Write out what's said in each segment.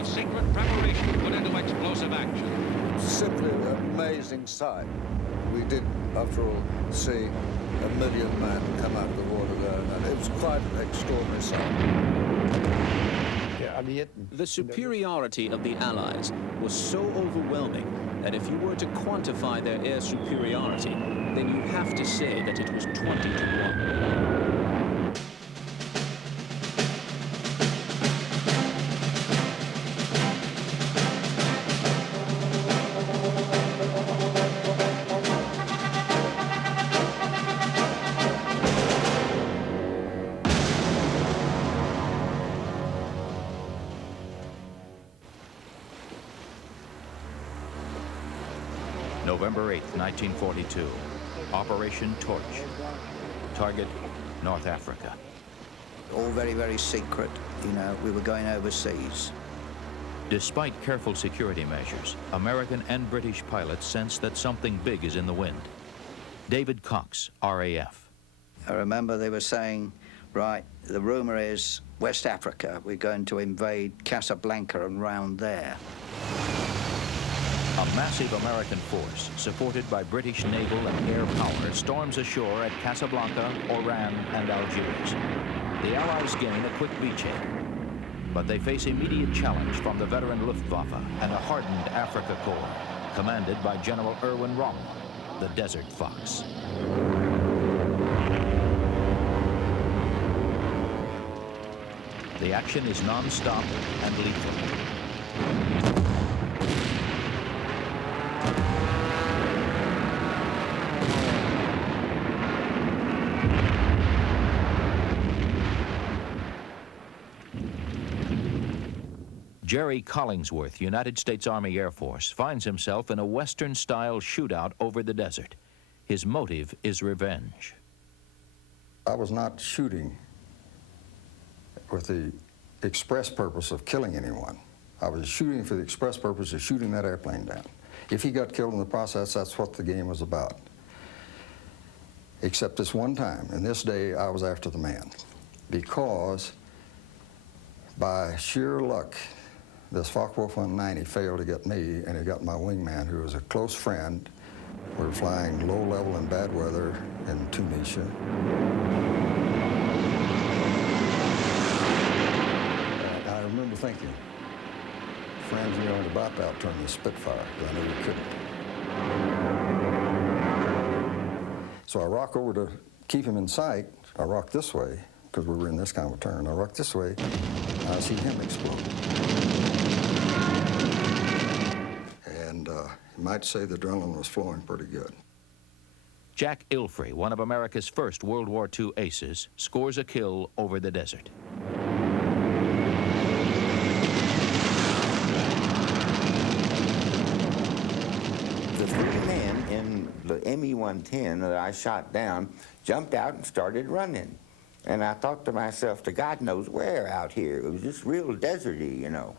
of secret preparation put into explosive action. Simply an amazing sight. We did, after all, see 1 million men come out of the water there, and it was quite an extraordinary sight. The superiority of the Allies was so overwhelming that if you were to quantify their air superiority, then you have to say that it was 20 to 1. November 8, 1942. Operation Torch. Target, North Africa. All very, very secret. You know, we were going overseas. Despite careful security measures, American and British pilots sense that something big is in the wind. David Cox, RAF. I remember they were saying, right, the rumor is West Africa. We're going to invade Casablanca and round there. A massive American force, supported by British naval and air power, storms ashore at Casablanca, Oran, and Algiers. The Allies gain a quick beachhead, but they face immediate challenge from the veteran Luftwaffe and a hardened Africa Corps, commanded by General Erwin Rommel, the Desert Fox. The action is non-stop and lethal. Jerry Collingsworth, United States Army Air Force, finds himself in a Western-style shootout over the desert. His motive is revenge. I was not shooting with the express purpose of killing anyone. I was shooting for the express purpose of shooting that airplane down. If he got killed in the process, that's what the game was about. Except this one time, and this day I was after the man, because by sheer luck, this Focke-Wulf 190 failed to get me, and he got my wingman, who was a close friend. We were flying low level in bad weather in Tunisia. And I remember thinking, friends, we aren't about to outturn the Spitfire, but I knew we couldn't. So I rock over to keep him in sight. I rock this way, because we were in this kind of a turn. I rock this way, and I see him explode. And you might say the adrenaline was flowing pretty good. Jack Ilfrey, one of America's first World War II aces, scores a kill over the desert. The three men in the ME-110 that I shot down jumped out and started running. And I thought to myself, to God knows where out here. It was just real deserty, you know.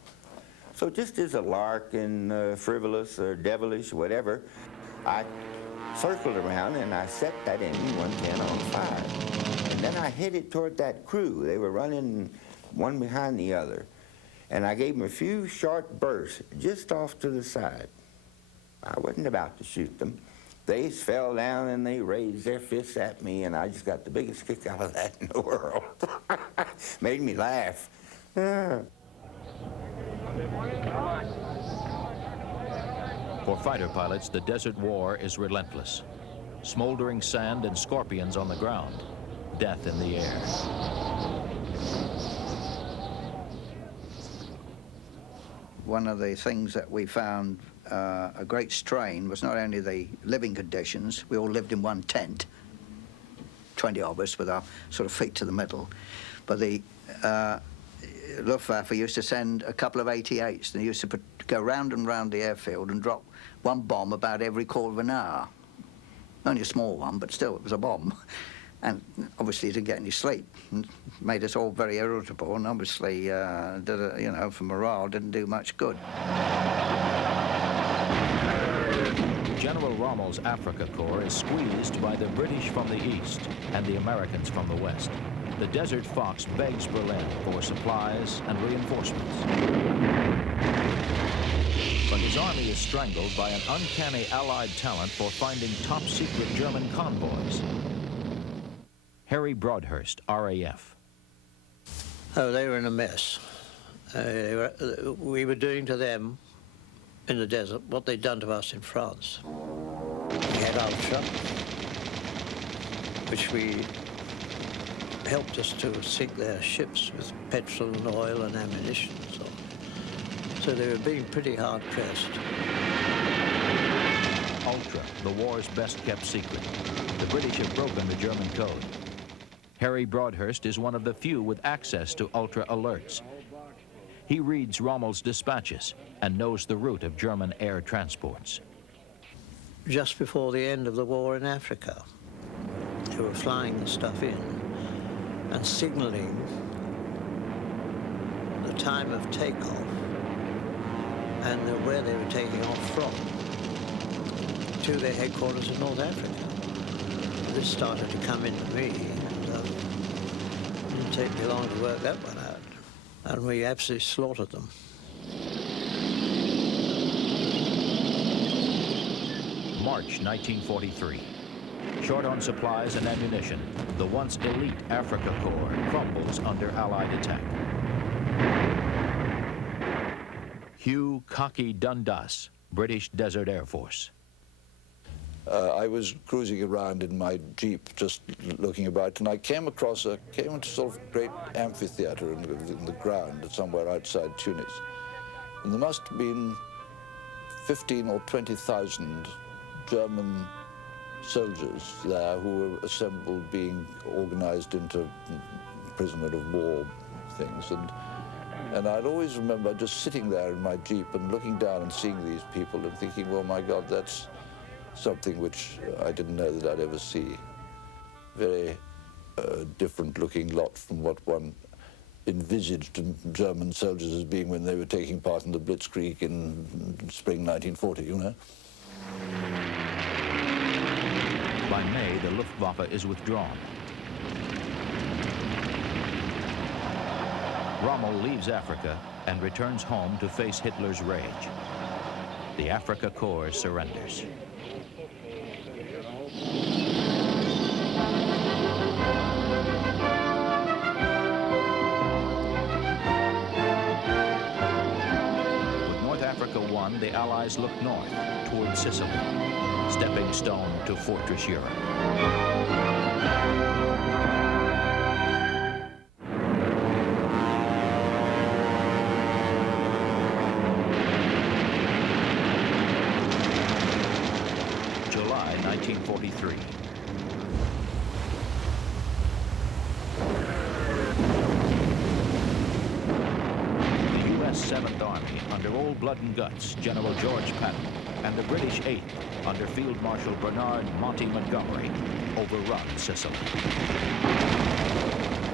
So just as a lark and frivolous or devilish, whatever, I circled around and I set that ME-110 on fire. And then I headed toward that crew. They were running one behind the other. And I gave them a few short bursts just off to the side. I wasn't about to shoot them. They fell down and they raised their fists at me, and I just got the biggest kick out of that in the world. Made me laugh. For fighter pilots, the desert war is relentless. Smoldering sand and scorpions on the ground, death in the air. One of the things that we found a great strain was not only the living conditions. We all lived in one tent, 20 of us with our sort of feet to the middle, but the Luftwaffe used to send a couple of 88s. They used to go round and round the airfield and drop one bomb about every quarter of an hour. Only a small one, but still, it was a bomb. And obviously, you didn't get any sleep. And made us all very irritable, and obviously, you know, for morale, didn't do much good. General Rommel's Africa Corps is squeezed by the British from the east and the Americans from the west. the Desert Fox begs Berlin for supplies and reinforcements. But his army is strangled by an uncanny Allied talent for finding top-secret German convoys. Harry Broadhurst, RAF. Oh, they were in a mess. We were doing to them in the desert what they'd done to us in France. We had Ultra, which helped us to sink their ships with petrol and oil and ammunition and so on. So they were being pretty hard-pressed. Ultra, the war's best-kept secret. The British have broken the German code. Harry Broadhurst is one of the few with access to Ultra alerts. He reads Rommel's dispatches and knows the route of German air transports. Just before the end of the war in Africa, they were flying the stuff in and signaling the time of takeoff and where they were taking off from to their headquarters in North Africa. This started to come into me, and it didn't take me long to work that one out. And we absolutely slaughtered them. March 1943. Short on supplies and ammunition, the once elite Africa Corps crumbles under Allied attack. Hugh "Cocky" Dundas, British Desert Air Force. I was cruising around in my Jeep, just looking about, and I came into sort of great amphitheater in the ground somewhere outside Tunis. And there must have been 15 or 20,000 German soldiers there who were assembled, being organized into prisoner of war things. And I'd always remember just sitting there in my Jeep and looking down and seeing these people and thinking, well, my God, that's something which I didn't know that I'd ever see. Very different looking lot from what one envisaged German soldiers as being when they were taking part in the Blitzkrieg in spring 1940, you know. By May, the Luftwaffe is withdrawn. Rommel leaves Africa and returns home to face Hitler's rage. The Africa Corps surrenders. With North Africa won, the Allies look north toward Sicily, stepping stone to Fortress Europe. July 1943. The U.S. 7th Army, under Old Blood and Guts, General George Patton, and the British 8th, under Field Marshal Bernard Monty Montgomery, overrun Sicily.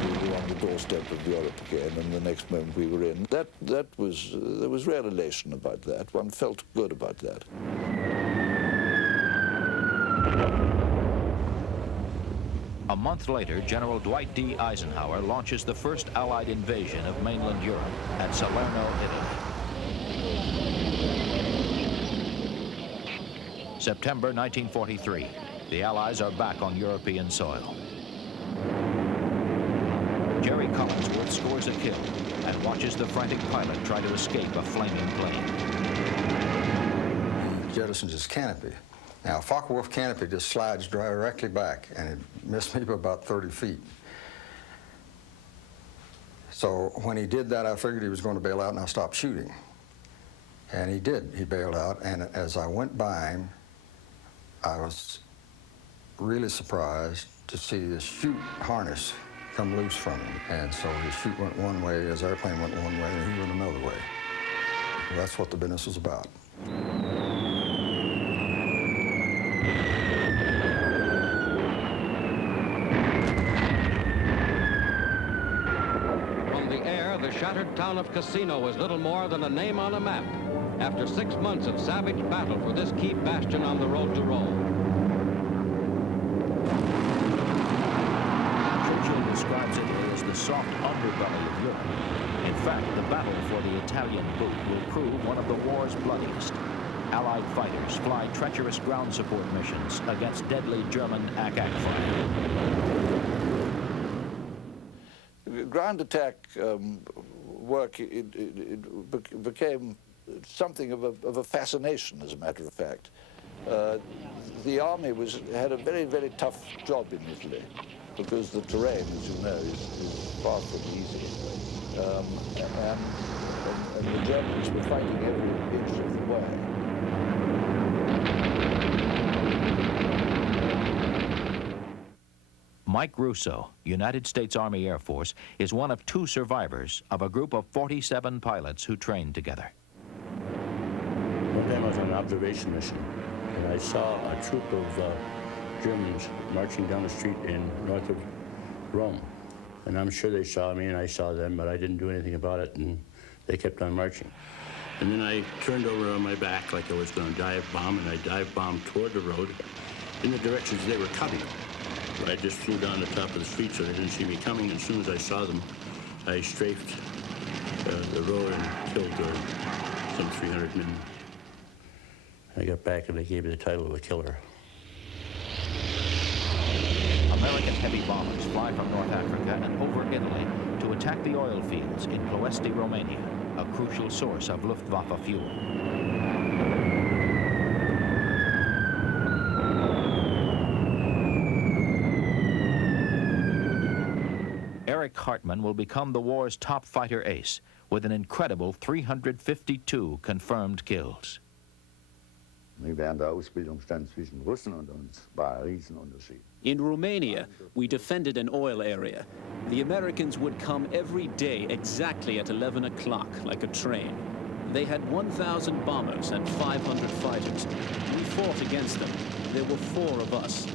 We were on the doorstep of Europe again, and the next moment we were in. There was real elation about that. One felt good about that. A month later, General Dwight D. Eisenhower launches the first Allied invasion of mainland Europe at Salerno, Italy. September 1943. The Allies are back on European soil. Jerry Collinsworth scores a kill and watches the frantic pilot try to escape a flaming plane. He jettisons his canopy. Now, a Focke-Wulf canopy just slides directly back, and it missed me by about 30 feet. So when he did that, I figured he was going to bail out, and I stopped shooting. And he did. He bailed out, and as I went by him, I was really surprised to see this chute harness come loose from him. And so his chute went one way, his airplane went one way, and he went another way. That's what the business was about. From the air, the shattered town of Cassino was little more than a name on a map, after 6 months of savage battle for this key bastion on the road to Rome. Churchill describes it soft underbelly of Europe. In fact, the battle for the Italian boot will prove one of the war's bloodiest. Allied fighters fly treacherous ground support missions against deadly German ack-ack fire. Ground attack work became something of a fascination, as a matter of fact. The army had a very, very tough job in Italy because the terrain, as you know, is far from easy. And the Germans were fighting every inch of the way. Mike Russo, United States Army Air Force, is one of 2 survivors of a group of 47 pilots who trained together. One time I was on an observation mission, and I saw a troop of Germans marching down the street in north of Rome. And I'm sure they saw me, and I saw them, but I didn't do anything about it, and they kept on marching. And then I turned over on my back like I was going to dive bomb, and I dive bombed toward the road in the directions they were coming. But I just flew down the top of the street so they didn't see me coming. As soon as I saw them, I strafed the road and killed some 300 men. I got back and they gave me the title of a killer. American heavy bombers fly from North Africa and over Italy to attack the oil fields in Ploesti, Romania, a crucial source of Luftwaffe fuel. Eric Hartmann will become the war's top fighter ace with an incredible 352 confirmed kills. In Romania, we defended an oil area. The Americans would come every day exactly at 11 o'clock, like a train. They had 1,000 bombers and 500 fighters. We fought against them. There were 4 of us.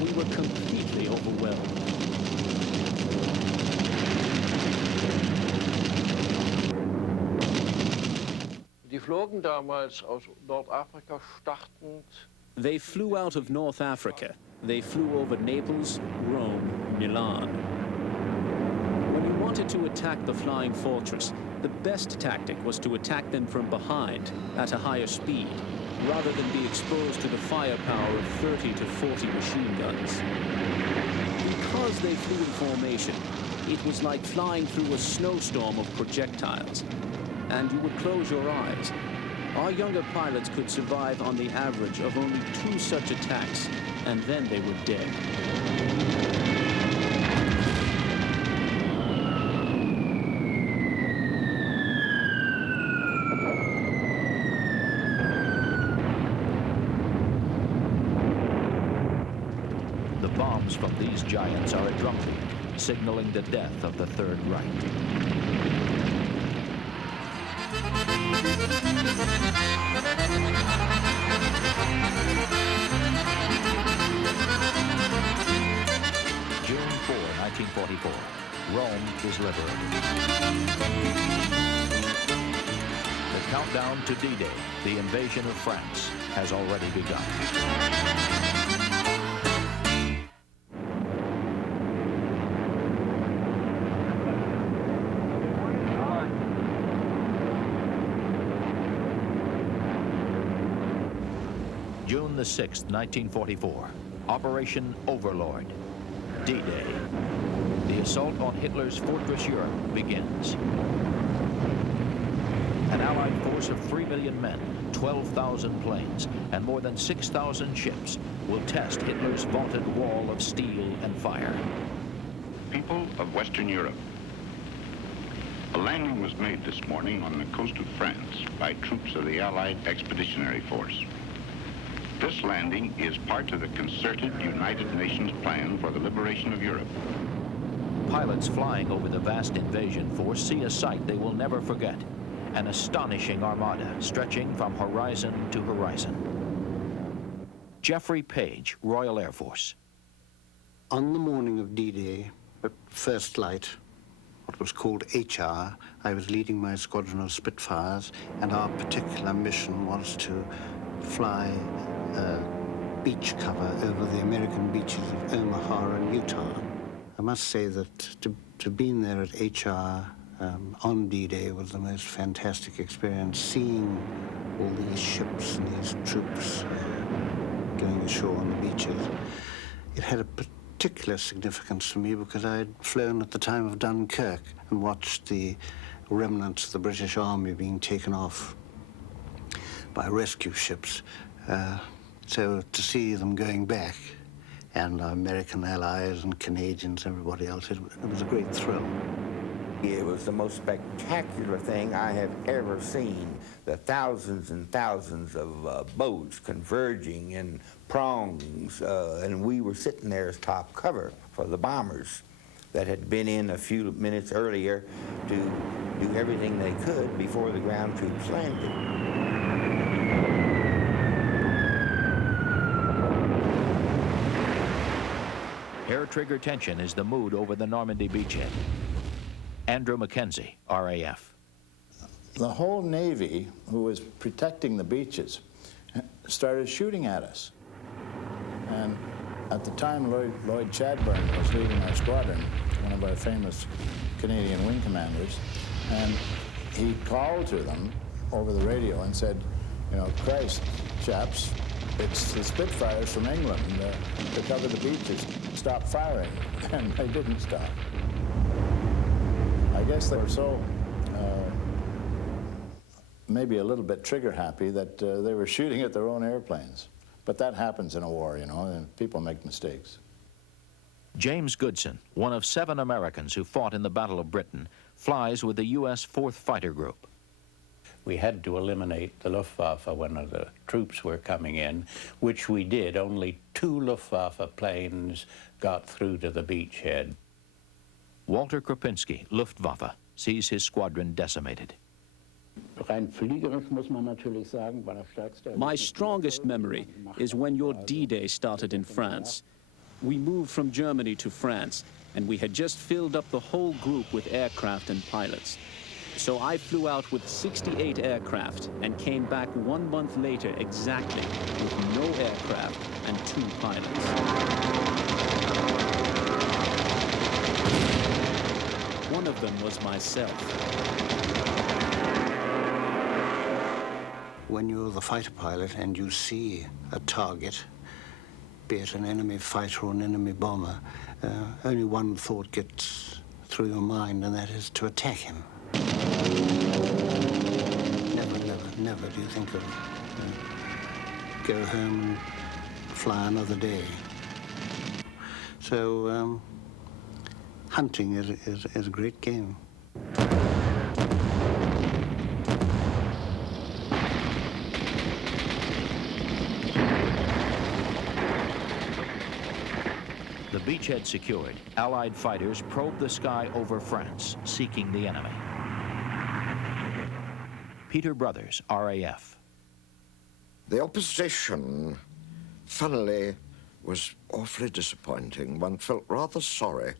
We were completely overwhelmed. They flew out of North Africa. They flew over Naples, Rome, Milan. When you wanted to attack the flying fortress, the best tactic was to attack them from behind at a higher speed, rather than be exposed to the firepower of 30 to 40 machine guns. Because they flew in formation, it was like flying through a snowstorm of projectiles. And you would close your eyes. Our younger pilots could survive on the average of only 2 such attacks, and then they were dead. The bombs from these giants are a drum beat, signaling the death of the Third Reich. June 4, 1944. Rome is liberated. The countdown to D-Day, the invasion of France, has already begun. June the 6th, 1944. Operation Overlord. D-Day. The assault on Hitler's fortress Europe begins. An Allied force of 3 million men, 12,000 planes, and more than 6,000 ships will test Hitler's vaunted wall of steel and fire. People of Western Europe. A landing was made this morning on the coast of France by troops of the Allied Expeditionary Force. This landing is part of the concerted United Nations plan for the liberation of Europe. Pilots flying over the vast invasion force see a sight they will never forget. An astonishing armada stretching from horizon to horizon. Jeffrey Page, Royal Air Force. On the morning of D-Day, at first light, what was called HR, I was leading my squadron of Spitfires, and our particular mission was to fly beach cover over the American beaches of Omaha and Utah. I must say that to to have been there at HR on D-Day was the most fantastic experience, seeing all these ships and these troops going ashore on the beaches. It had a particular significance for me because I had flown at the time of Dunkirk and watched the remnants of the British Army being taken off by rescue ships. So to see them going back, and our American allies and Canadians, everybody else, it was a great thrill. It was the most spectacular thing I have ever seen. The thousands and thousands of boats converging in prongs, and we were sitting there as top cover for the bombers that had been in a few minutes earlier to do everything they could before the ground troops landed. Air trigger tension is the mood over the Normandy beachhead. Andrew Mackenzie, RAF. The whole Navy, who was protecting the beaches, started shooting at us. And at the time, Lloyd Chadbourne was leading our squadron, one of our famous Canadian wing commanders, and he called to them over the radio and said, you know, Christ, chaps, it's the Spitfires from England to cover the beaches. Stop firing. And they didn't stop. I guess they were so maybe a little bit trigger happy that they were shooting at their own airplanes. But that happens in a war, you know, and people make mistakes. James Goodson, one of 7 Americans who fought in the Battle of Britain, flies with the U.S. 4th Fighter Group. We had to eliminate the Luftwaffe when the troops were coming in, which we did. Only 2 Luftwaffe planes got through to the beachhead. Walter Kropinski, Luftwaffe, sees his squadron decimated. My strongest memory is when your D-Day started in France. We moved from Germany to France, and we had just filled up the whole group with aircraft and pilots. So I flew out with 68 aircraft and came back 1 month later exactly with no aircraft and 2 pilots. One of them was myself. When you're the fighter pilot and you see a target, be it an enemy fighter or an enemy bomber, only one thought gets through your mind, and that is to attack him. Never do you think of go home and fly another day. So hunting is a great game. The beachhead secured, Allied fighters probed the sky over France, seeking the enemy. Peter Brothers, RAF. The opposition, funnily, was awfully disappointing. One felt rather sorry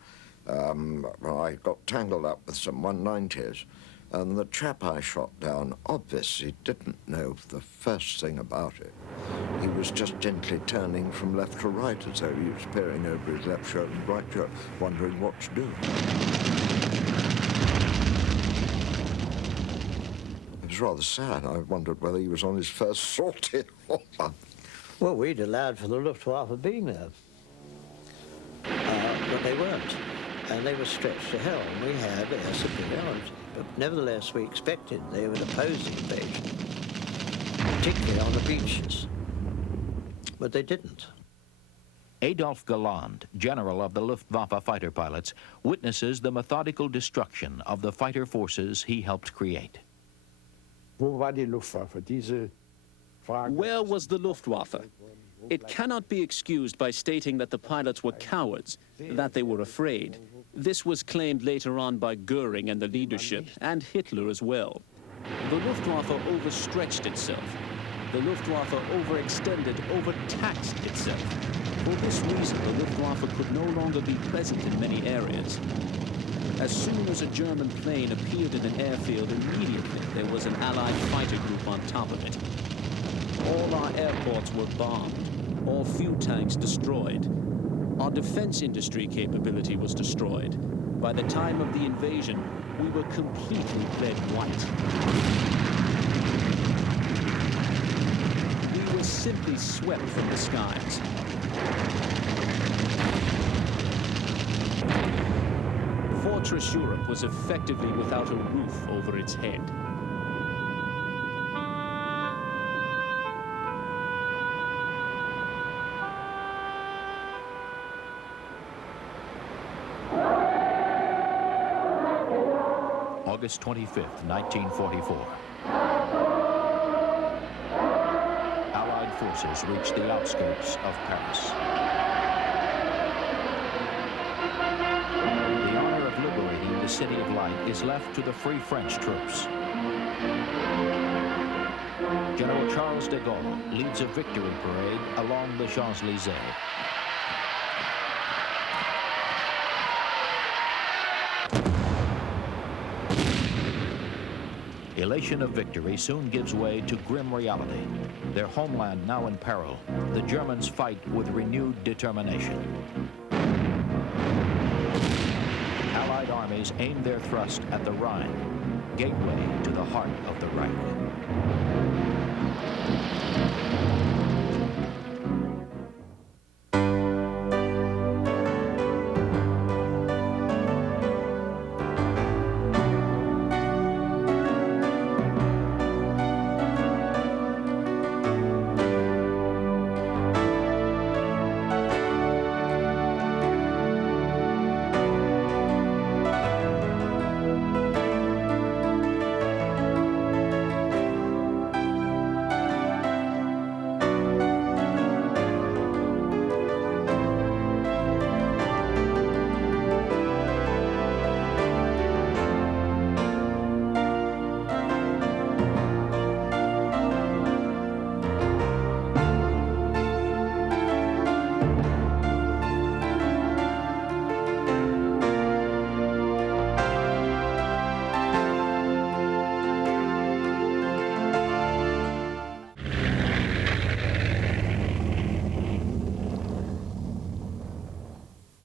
when I got tangled up with some 190s, and the chap I shot down obviously didn't know the first thing about it. He was just gently turning from left to right as though he was peering over his left shirt and right shirt, wondering what to do. It was rather sad. I wondered whether he was on his first sortie or not. Well, we'd allowed for the Luftwaffe being there. But they weren't. And they were stretched to hell. And we had air superiority. But nevertheless, we expected they would oppose the invasion, particularly on the beaches. But they didn't. Adolf Galland, general of the Luftwaffe fighter pilots, witnesses the methodical destruction of the fighter forces he helped create. Where was the Luftwaffe? It cannot be excused by stating that the pilots were cowards, that they were afraid. This was claimed later on by Goering and the leadership, and Hitler as well. The Luftwaffe overstretched itself. The Luftwaffe overextended, overtaxed itself. For this reason, the Luftwaffe could no longer be present in many areas. As soon as a German plane appeared in an airfield, immediately there was an Allied fighter group on top of it. All our airports were bombed, all fuel tanks destroyed. Our defense industry capability was destroyed. By the time of the invasion, we were completely red white. We were simply swept from the skies. Fortress Europe was effectively without a roof over its head. August 25th, 1944. Allied forces reached the outskirts of Paris. The honor of liberating the City of Light is left to the Free French troops. General Charles de Gaulle leads a victory parade along the Champs-Élysées. Elation of victory soon gives way to grim reality. Their homeland now in peril, the Germans fight with renewed determination. Allied armies aim their thrust at the Rhine, gateway to the heart of the Reich.